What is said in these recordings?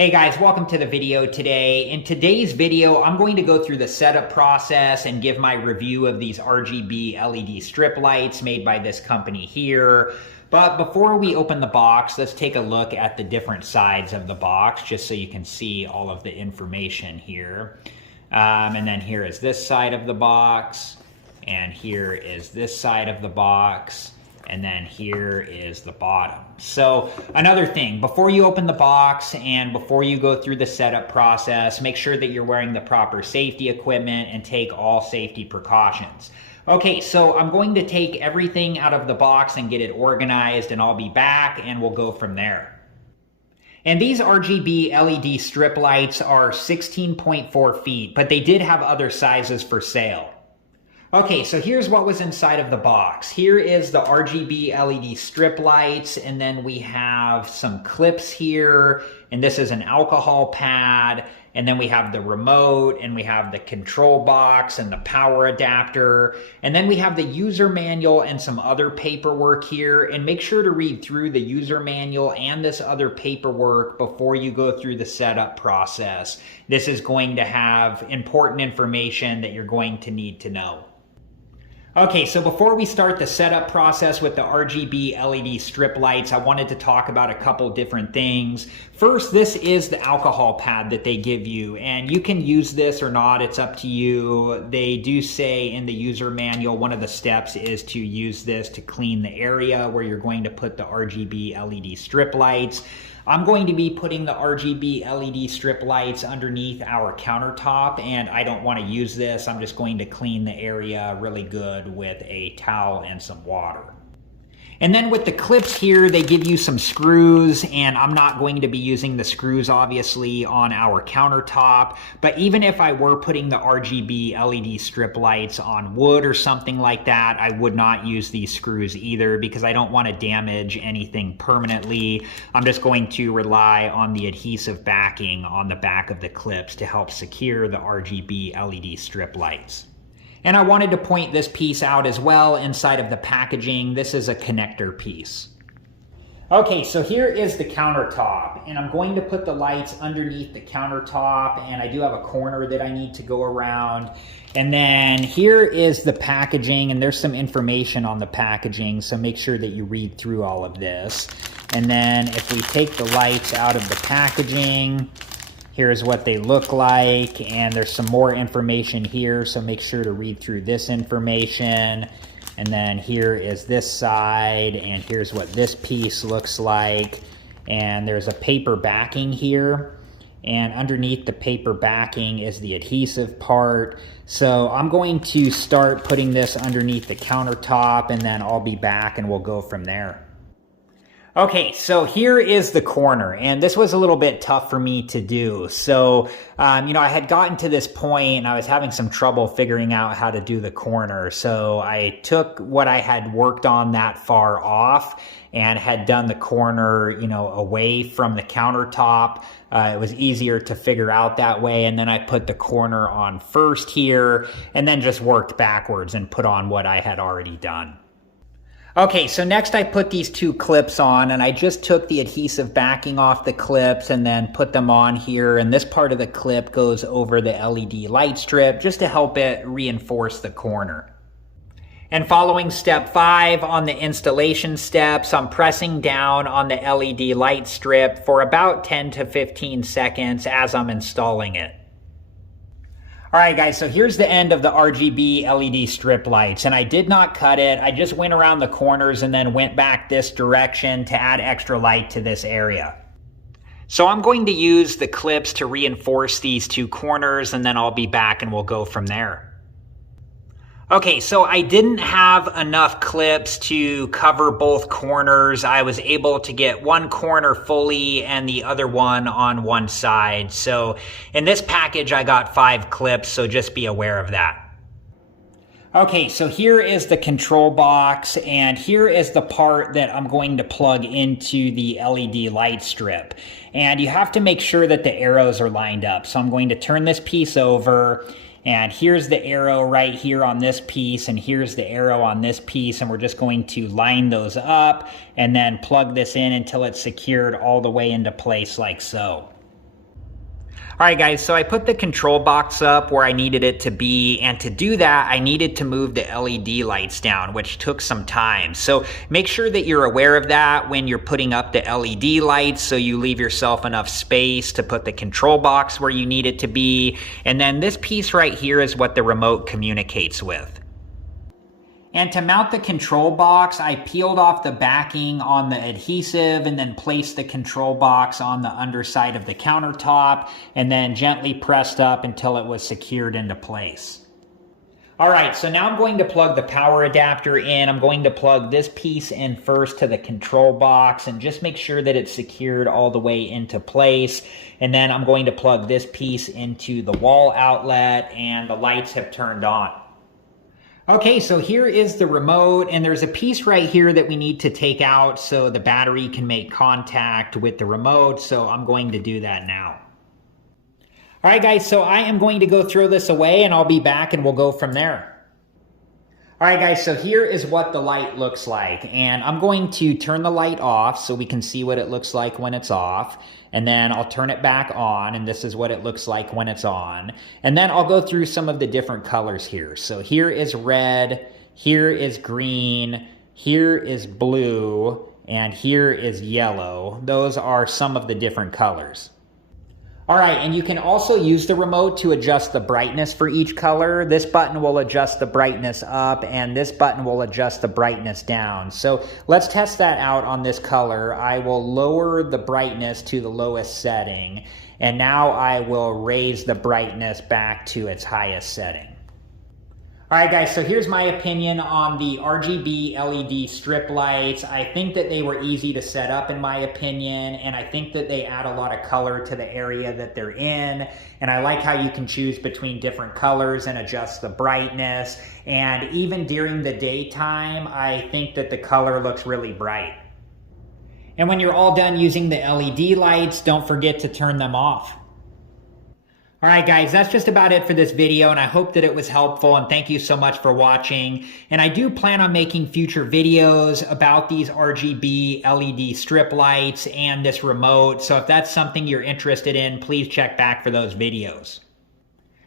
Hey guys, welcome to the video today. In today's video, I'm going to go through the setup process and give my review of these RGB LED strip lights made by this company here. But before we open the box, let's take a look at the different sides of the box just so you can see all of the information here. And then here is this side of the box, and here is this side of the box. And then here is the bottom. So another thing, before you open the box and before you go through the setup process, make sure that you're wearing the proper safety equipment and take all safety precautions. Okay, so I'm going to take everything out of the box and get it organized, and I'll be back and we'll go from there. And these RGB LED strip lights are 16.4 feet, but they did have other sizes for sale. Okay, so here's what was inside of the box. Here is the RGB LED strip lights, and then we have some clips here, and this is an alcohol pad, and then we have the remote, and we have the control box and the power adapter, and then we have the user manual and some other paperwork here. And make sure to read through the user manual and this other paperwork before you go through the setup process. This is going to have important information that you're going to need to know. Okay, so before we start the setup process with the RGB LED strip lights, I wanted to talk about a couple different things. First, this is the alcohol pad that they give you, and you can use this or not, it's up to you. They do say in the user manual, one of the steps is to use this to clean the area where you're going to put the RGB LED strip lights. I'm going to be putting the RGB LED strip lights underneath our countertop, and I don't want to use this. I'm just going to clean the area really good with a towel and some water. And then with the clips here, they give you some screws, and I'm not going to be using the screws obviously on our countertop, but even if I were putting the RGB LED strip lights on wood or something like that, I would not use these screws either because I don't want to damage anything permanently. I'm just going to rely on the adhesive backing on the back of the clips to help secure the RGB LED strip lights. And I wanted to point this piece out as well inside of the packaging. This is a connector piece. Okay, so here is the countertop, and I'm going to put the lights underneath the countertop, and I do have a corner that I need to go around. And then here is the packaging, and there's some information on the packaging, so make sure that you read through all of this. And then if we take the lights out of the packaging, here's what they look like, and there's some more information here, so make sure to read through this information. And then here is this side, and here's what this piece looks like. And there's a paper backing here, and underneath the paper backing is the adhesive part. So I'm going to start putting this underneath the countertop, and then I'll be back and we'll go from there. Okay, so here is the corner, and this was a little bit tough for me to do. So, I had gotten to this point and I was having some trouble figuring out how to do the corner. So I took what I had worked on that far off and had done the corner, away from the countertop. It was easier to figure out that way. And then I put the corner on first here and then just worked backwards and put on what I had already done. Okay, so next I put these two clips on, and I just took the adhesive backing off the clips and then put them on here, and this part of the clip goes over the LED light strip just to help it reinforce the corner. And following step 5 on the installation steps, I'm pressing down on the LED light strip for about 10 to 15 seconds as I'm installing it. Alright guys, so here's the end of the RGB LED strip lights, and I did not cut it. I just went around the corners and then went back this direction to add extra light to this area. So I'm going to use the clips to reinforce these two corners, and then I'll be back and we'll go from there. Okay, so I didn't have enough clips to cover both corners. I was able to get one corner fully and the other one on one side. So in this package, I got 5 clips, so just be aware of that. Okay, so here is the control box, and here is the part that I'm going to plug into the LED light strip. And you have to make sure that the arrows are lined up. So I'm going to turn this piece over, and here's the arrow right here on this piece, and here's the arrow on this piece, and we're just going to line those up and then plug this in until it's secured all the way into place like so. All right, guys, so I put the control box up where I needed it to be, and to do that, I needed to move the LED lights down, which took some time. So make sure that you're aware of that when you're putting up the LED lights, so you leave yourself enough space to put the control box where you need it to be. And then this piece right here is what the remote communicates with. And to mount the control box, I peeled off the backing on the adhesive and then placed the control box on the underside of the countertop and then gently pressed up until it was secured into place. All right, so now I'm going to plug the power adapter in. I'm going to plug this piece in first to the control box and just make sure that it's secured all the way into place. And then I'm going to plug this piece into the wall outlet, and the lights have turned on. Okay, so here is the remote, and there's a piece right here that we need to take out so the battery can make contact with the remote, so I'm going to do that now. All right, guys, so I am going to go throw this away, and I'll be back, and we'll go from there. All right, guys, so here is what the light looks like, and I'm going to turn the light off so we can see what it looks like when it's off, and then I'll turn it back on, and this is what it looks like when it's on, and then I'll go through some of the different colors here. So here is red, here is green, here is blue, and here is yellow. Those are some of the different colors. All right, and you can also use the remote to adjust the brightness for each color. This button will adjust the brightness up, and this button will adjust the brightness down. So let's test that out on this color. I will lower the brightness to the lowest setting, and now I will raise the brightness back to its highest setting. All right, guys, so here's my opinion on the RGB LED strip lights. I think that they were easy to set up, in my opinion, and I think that they add a lot of color to the area that they're in. And I like how you can choose between different colors and adjust the brightness. And even during the daytime, I think that the color looks really bright. And when you're all done using the LED lights, don't forget to turn them off. All right, guys, that's just about it for this video, and I hope that it was helpful, and thank you so much for watching. And I do plan on making future videos about these RGB LED strip lights and this remote, so if that's something you're interested in, please check back for those videos.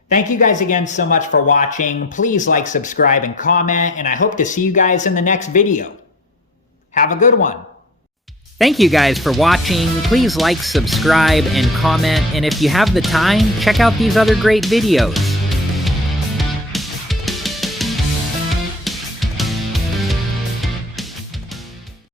Thank you guys again so much for watching. Please like, subscribe, and comment, and I hope to see you guys in the next video. Have a good one. Thank you guys for watching. Please like, subscribe, and comment, and if you have the time, check out these other great videos.